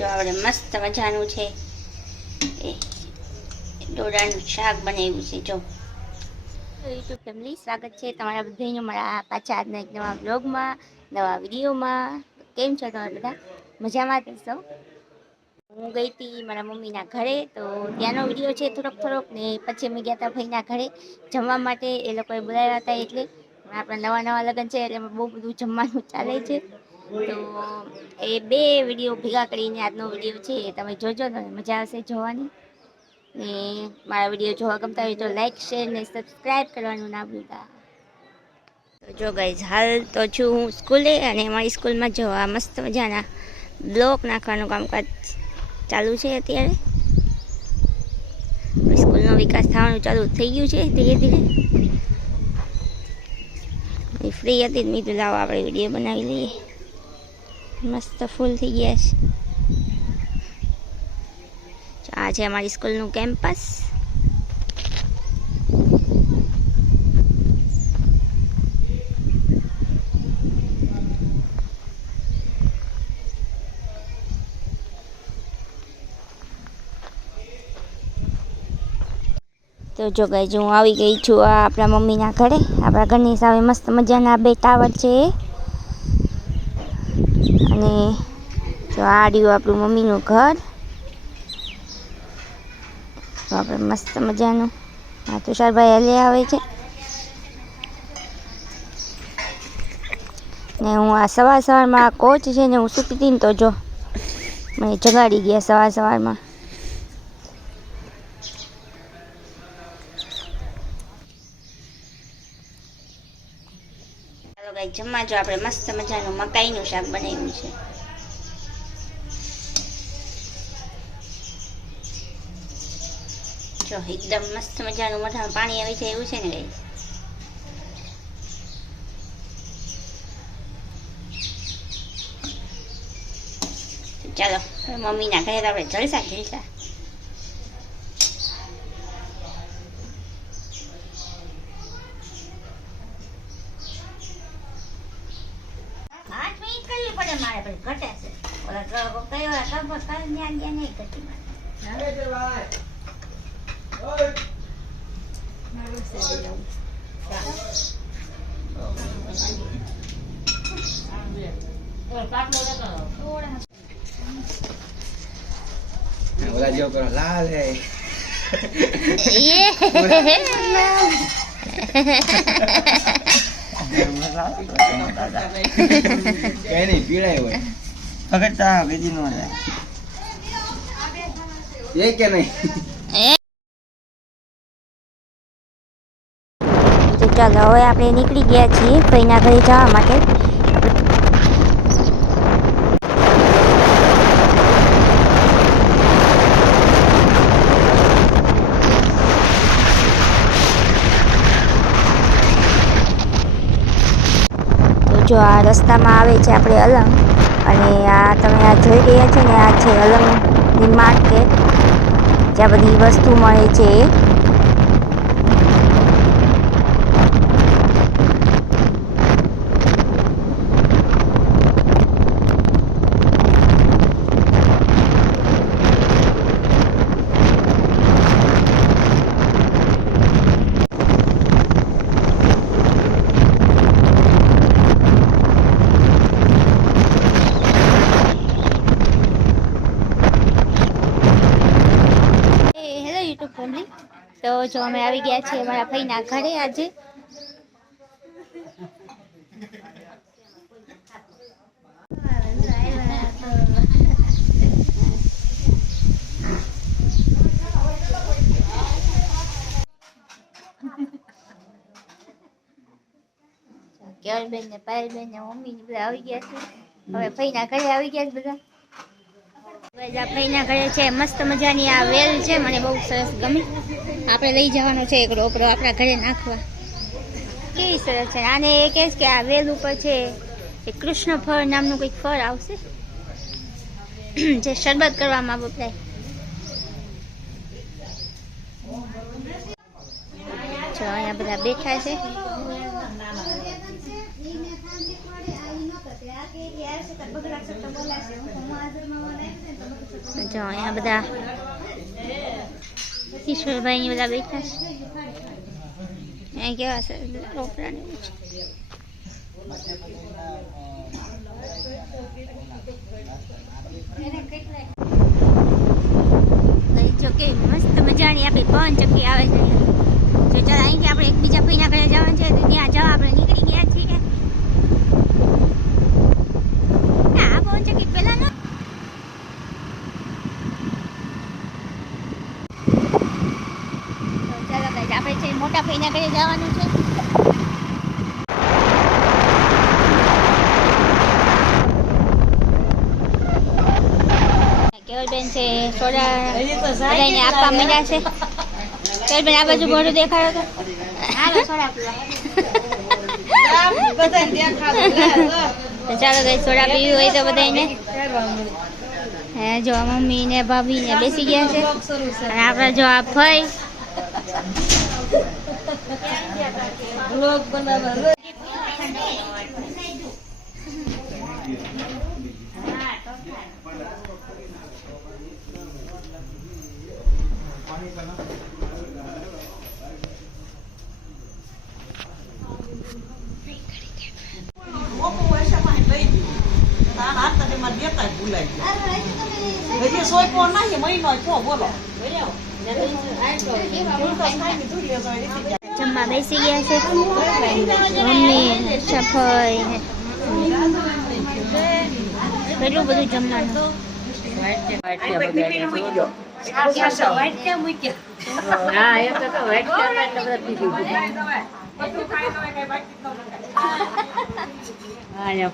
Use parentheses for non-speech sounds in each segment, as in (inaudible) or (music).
જો આપણે મસ્ત મજાનું છે. એ ડોડાનું શાક બનાવ્યું છે, જો. યુટ્યુબ ફેમિલી સ્વાગત છે તમારા બધાનું મારા પાછા આજના એક નવા બ્લોગમાં નવા વિડીયોમાં. કેમ છો તમે બધા? મજામાં જ હું ગઈ હતી મારા મમ્મીના ઘરે, તો ત્યાંનો વીડિયો છે થોડોક થોડોક, ને પછી અમે ગયા હતા ભાઈના ઘરે. જમવા માટે એ લોકોએ બોલાવ્યા હતા એટલે, આપણા નવા નવા લગ્ન છે એટલે બહુ બધું જમવાનું ચાલે છે. તો એ બે વીડિયો ભેગા કરીને આજનો વીડિયો છે તમે જોજો તો મજા આવશે જોવાની. ને મારા વીડિયો જોવા ગમતા હોય તો લાઈક શેર ને સબસ્ક્રાઈબ કરવાનું ના ભૂલતા. તો જો ગાઈઝ હાલ તો છું હું સ્કૂલે અને મારી સ્કૂલમાં જવા મસ્ત મજાના બ્લોક નાખવાનું કામકાજ ચાલુ છે અત્યારે. સ્કૂલનો વિકાસ થવાનું ચાલુ થઈ ગયું છે ધીરે ધીરે. ફ્રી હતી મેં કીધું લાવો, આપણે વીડિયો બનાવી લઈએ. મસ્ત ફૂલ થઈ ગયા છે. આ છે અમારી સ્કૂલનું કેમ્પસ તો જો ગાઈઝ હું આવી ગઈ છું આપણા મમ્મીના ઘરે. આપણા ઘરની સામે મસ્ત મજાના બે ટાવર છે અને જો આ રહ્યું આપણું મમ્મીનું ઘર. તો આપણે મસ્ત મજાનું આ તુષારભાઈ હલે આવે છે. ને હું આ સવાર સવારમાં આ કોચ છે ને હું સૂતી હતી ને તો જો મને જગાડી ગયા સવાર સવારમાં. ગાઈ જમવા જો આપણે મસ્ત મજાનું મકાઈનું શાક બનાવ્યું છે. જો, એકદમ મસ્ત મજાનું મઠાનું પાણી આવી જાય એવું છે ને ગાઈ ચાલો મમ્મીના ઘરે આપણે જલસા જલસા là các vật các nhanh nhanh này cả chị bạn Đấy. Mà nó sẽ đi đâu? Dạ. Ăn việc. Rồi phát luôn đó rồi. Thôi là. Ahora yo con los labios. cái này phía này rồi પકડતા બીજી નો એ કે નહીં? તો ચાલો હવે આપણે નીકળી ગયા છીએ ભાઈના ઘરે જવા માટે. તો જો આ રસ્તામાં આવે છે આપણે અલંગ. અને આ તમે આ જોઈ રહ્યા છો ને, આ છે અલંગની માર્કેટ જ્યાં બધી વસ્તુ મળે છે એ હેલો યુટ્યુબ ફેમિલી તો જો અમે આવી ગયા છીએ મારા ભાઈના ઘરે આજે. (laughs) કેવલબેન ને પાયલબેન ને મમ્મી ને બધા આવી ગયા છે. હવે ભાઈના ઘરે આવી ગયા છે બધા. ઘરે છે, મસ્ત મજાની આ વેલ છે, મને બહુ સરસ ગમી. આપણે લઈ જવાનો છે એક રોકડો આપણા ઘરે નાખવા. કેવી સરસ છે. આને એ કહે કે આ વેલ ઉપર છે, એ કૃષ્ણ ફળ નામનું કંઈક ફળ આવશે? જે શરબત કરવામાં વપરાય જો અહીંયા બધા બેઠા છે. જો, અહીંયા બધા કિશોરભાઈ બધા બેઠા છે. અહીંયા કેવા છે? રોપડા ને એવું છે ગઈ જો કે, મસ્ત મજાની આપણી પવન ચક્કી આવે છે. જો, ચાલ, અહીંથી આપણે એકબીજા ભાઈના ઘરે જવાનું છે. તો ત્યાં જવા આપણે નીકળી ગયા છીએ ના આ પવન ચક્કી પહેલા ન તો ચાલો guys, આપણે મોટા ભાઈના ઘરે જવાનું છે. કેવલબેન છે સોડા બધાને આપવા માંડ્યા છે. કેવલબેન આ બાજુ મોઢું દેખાડો તો. ચાલો કઈ સોડા પીવી હોય તો બધાને હે જો મમ્મી ને ભાભી ને બેસી ગયા છે. અને આપણા જો આ ભાઈ હજી કોણ નહીં મહિનો છો બોલો. જમવા બેસી ગયા છે મમ્મી સફાઈ ને કેટલું બધું જમવાનું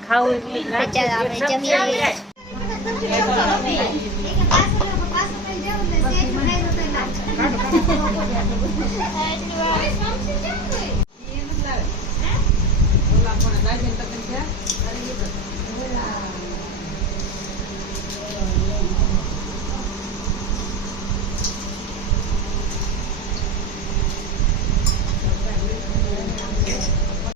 ખાવું તો ચાલો આપણે જમીએ 私は。